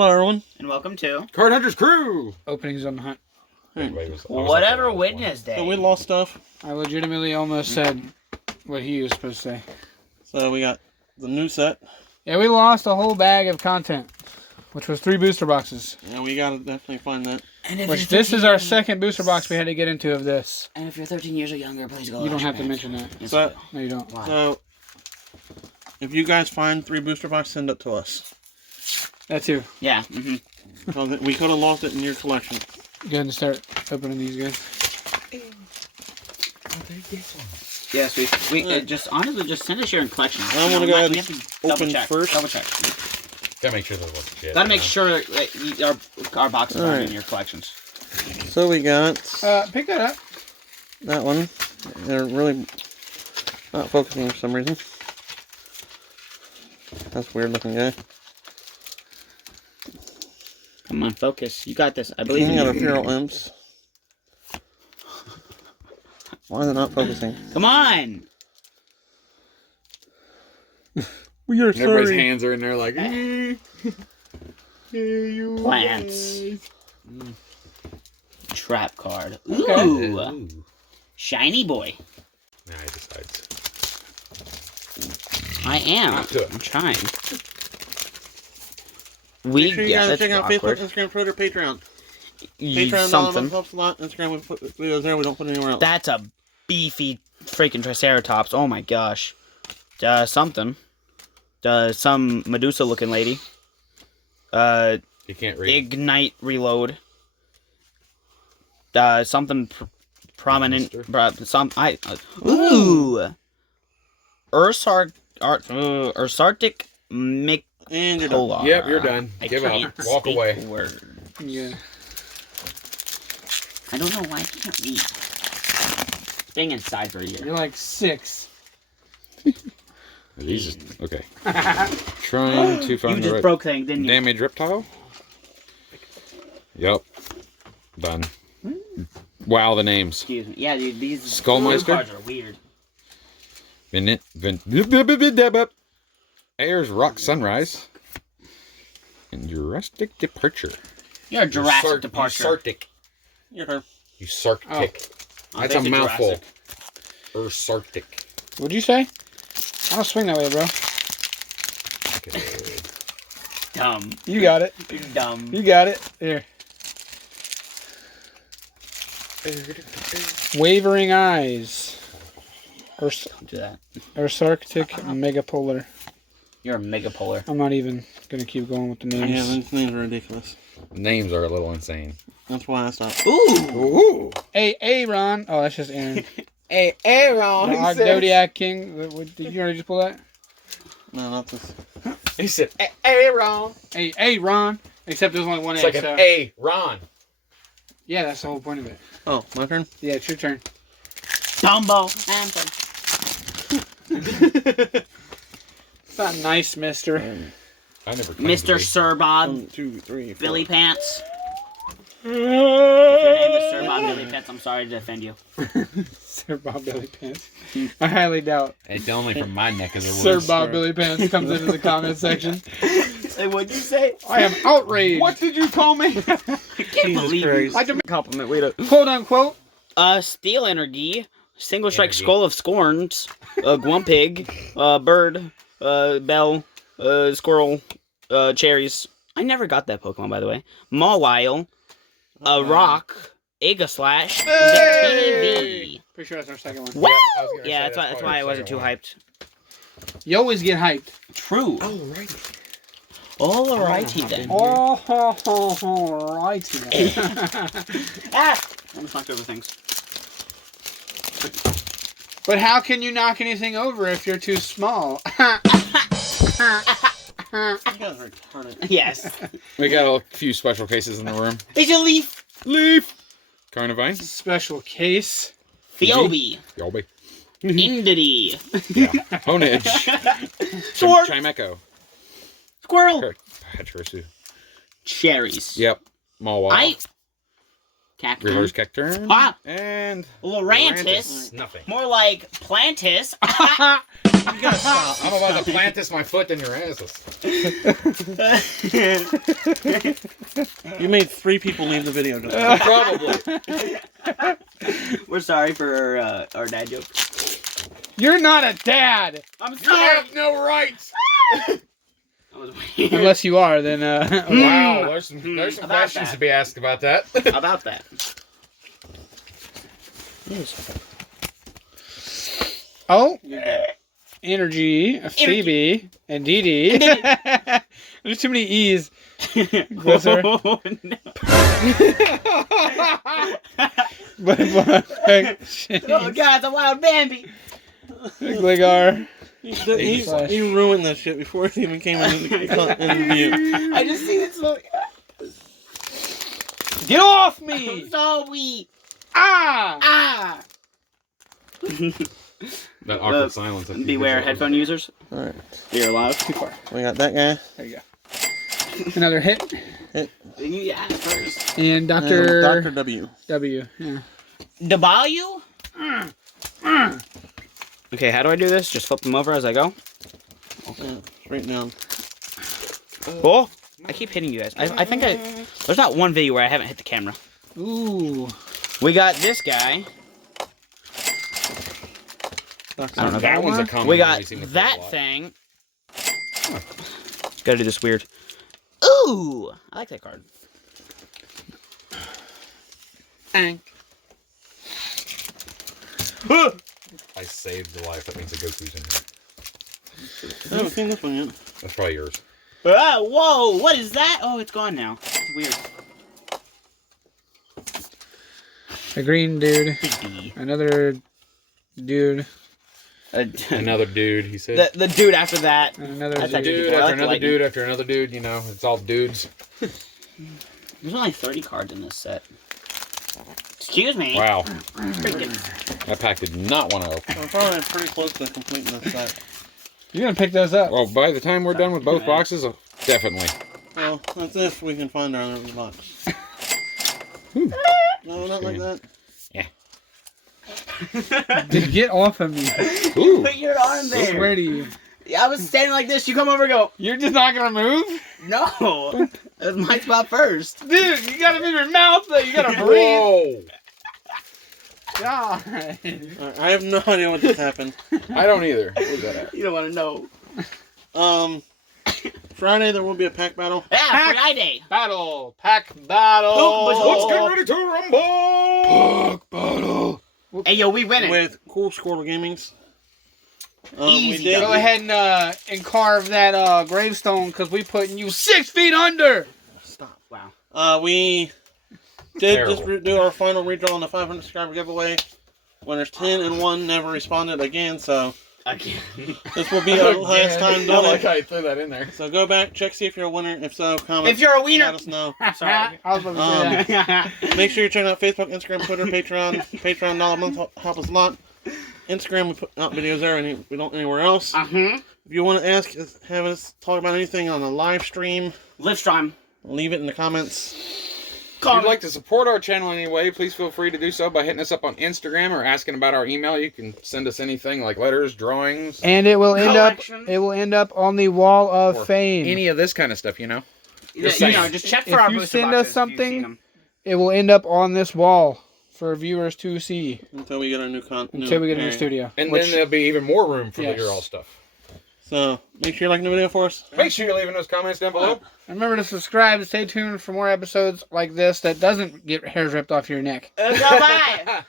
Hello, everyone. And welcome to Card Hunter's Crew! Openings on the hunt. Whatever Wednesday. So we lost stuff. I legitimately almost said what he was supposed to say. So we got the new set. Yeah, we lost a whole bag of content, which was 3 booster boxes. Yeah, we gotta definitely find that. And if Which this is our second booster box we had to get into of this. And if you're 13 years or younger, please go. You don't have to mention that. Yes, So, No, you don't. Why? so if you guys find 3 booster boxes, send it to us. That too. Yeah. So that we could have lost it in your collection. Go ahead and start opening these guys. Yes, we just honestly just send us your collection. I want to go ahead We and have to open first. Double check. Gotta make sure there's one shit. Gotta make sure that our boxes aren't in your collections. So we got Pick that up. that one. They're really not focusing for some reason. That's weird looking guy. Come on, focus. You got this. I believe in King of you. Feral Imps. Why is it not focusing? Come on. We are And everybody's sorry. hands are in there like, Plants. Trap card. Okay. Ooh. Shiny boy. Nah, he decides. I am. Not good. I'm trying. Make sure you guys that's check out awkward. Facebook, Instagram, Twitter, Patreon. You- Patreon something. helps a lot. Instagram, we put videos there. We don't put it anywhere else. That's a beefy freaking Triceratops. Oh my gosh. Something. Some Medusa looking lady. You can't read. Ignite reload. Something prominent. Ooh. Ursartic Mick. And you're done. Yep, you're done. I Give can't up. Walk speak away. words. Yeah. I don't know why I can't read. Staying inside for a year. You're like 6. These is, okay. Trying to find You the just right broke things, didn't you? damage reptile. Yep. Done. Wow, the names. Excuse me. Yeah, dude, these Skullmeister? cards are weird. Ayers Rock Sunrise. And Jurassic Departure. You're a Jurassic departure. Sartic. Your turn. You Sarctic. Oh, That's a basic mouthful. Jurassic. Ursarctic. What'd you say? I don't swing that way, bro. Okay. Dumb. You got it. You're dumb. You got it. Here. Wavering Eyes. Don't do that. Ursarctic Megapolar. You're a megapolar. I'm not even going to keep going with the Yeah, names. these names are ridiculous. Names are a little insane. That's why I stopped. Ooh. Ooh. Hey, Aaron. Oh, that's just Aaron. Hey, Aaron. The Ogdodiac King. Did you already just pull that? No, not this. He said, Aaron. Hey, Ron. Except there's only one It's A. like So. an A, Ron. Yeah, that's the whole point of it. Oh, my turn? Yeah, it's your turn. Dumbo. It's not nice, mister. I never claimed to Mr. be. Sir Bob. 1, 2, 3, 4. Billy Pants. If your name is Sir Bob Billy Pants, I'm sorry to offend you. Sir Bob Billy Pants. I highly doubt It's only from my neck of the Sir woods. Bob Billy Pants comes into the comment section. Hey, what'd you say? I am outraged. What did you call me? I can't Jesus believe Christ. you. I demand Compliment. Wait up. quote unquote. Steel Energy. Single Strike Energy. Skull of Scorns. Gwumpig. Bird. Bell. Squirrel. Cherries. I never got that Pokemon, by the way. Mawile. Rock. Aegislash. Hey! Pretty sure that's our second one. Wow! I was gonna Yeah, say that's probably why I the wasn't too second one. hyped. You always get hyped. True. Oh, right. Alrighty then. Oh, righty. Ah! I'm just knocked over things. But how can you knock anything over if you're too small? You guys are retarded. Yes. We got a few special cases in the room. It's a leaf. Leaf. Carnivine. Special case. Phoebe. Yolby. Indity. Yeah. Honedge. Sword. Chimecho. Squirrel. Patrisu. Cherries. Yep. Mawile. Cactus. Reverse Cacturn. Ah. And Lurantis. Nothing. More like Plantis. You gotta stop. I'm about to plant this my foot in your asses. You made 3 people leave the video just now. Probably. We're sorry for our dad joke. You're not a dad! I'm You sorry. have no rights. That was weird. Unless you are, then Wow, there's some About questions that. to be asked about that. How about that? Oh, Energy, Phoebe, and Dee Dee. There's too many E's. Closer. Oh, no. Oh God, it's a wild Bambi. Gligar. He ruined that shit before it even came in view. I just seen it slowly. Get off me! I'm sorry. Ah! That awkward silence. Beware, headphone users. Alright. You're allowed. Too far. We got that guy. There you go. Another hit. Yeah, first. And And Dr. Dr. W. W. Yeah. W. Okay, how do I do this? Just flip them over as I go. Yeah, straight down. Oh, I keep hitting you guys. I think there's not one video where I haven't hit the camera. Ooh. We got this guy. I don't know. That one's a common We one got we seem to that play a lot. thing. Gotta do this weird. Ooh, I like that card. Bang. I saved the life. That means the Goku's in here. I haven't seen this one yet. That's probably yours. Ah, whoa, what is that? Oh, it's gone now. It's weird. A green dude. Big D. Another dude. Another dude, he said. The dude after that. And another That's dude. actually- Dude I after like another lightning. dude after another dude, you know, it's all dudes. There's only 30 cards in this set. Excuse me. Wow. Freaking. That pack did not want to open. We're probably pretty close to completing this set. You're gonna pick those up. Well, by the time we're done with both boxes, definitely. Well, that's if we can find our other box. No, not like that. Dude, get off of me. Ooh. Put your arm I there. swear to you. Yeah, I was standing like this. You come over and go, You're just not gonna move? no. That was my spot first. Dude, you gotta move your mouth though. You gotta breathe. Whoa. God. Alright, I have no idea what just happened. I don't either. Where's that at? You don't want to know. Friday there will be a pack battle. Yeah, Friday. Battle. Pack battle. Let's Let's get ready to rumble! Pack battle. Hey, yo, we winning. With Cool Squirrel Gamings. Easy. We did. Go ahead and carve that gravestone because we putting you 6 feet under. Stop. Wow. We did Terrible. just do our final redraw on the 500 subscriber giveaway. Winners 10 and 1 never responded again, so Again. this will be our last time I doing like it. how you threw that in there. So go back, check, see if you're a winner. If so, comment. If you're a wiener. Let us know. Sorry. I was about to say that. Make sure you check out Facebook, Instagram, Twitter, Patreon. Patreon $1 a month help us a lot. Instagram, we put out videos there, and we don't anywhere else. Uh-huh. If you want to ask, have us talk about anything on a live stream, Livestrime. leave it in the comments. If you'd like to support our channel in any way, please feel free to do so by hitting us up on Instagram or asking about our email. You can send us anything like letters, drawings, And it will end Collections. up on the wall of or fame. any of this kind of stuff, you know? Yeah, saying. just check for If our you booster send boxes us if you've seen something- them. It will end up on this wall for viewers to see Until we get our new until we get a new area. studio. And which- then there'll be even more room for Yes. the all stuff. So, make sure you like the video for us. Make sure you're leaving those comments down below. remember to subscribe and stay tuned for more episodes like this that doesn't get hairs ripped off your neck. Bye-bye.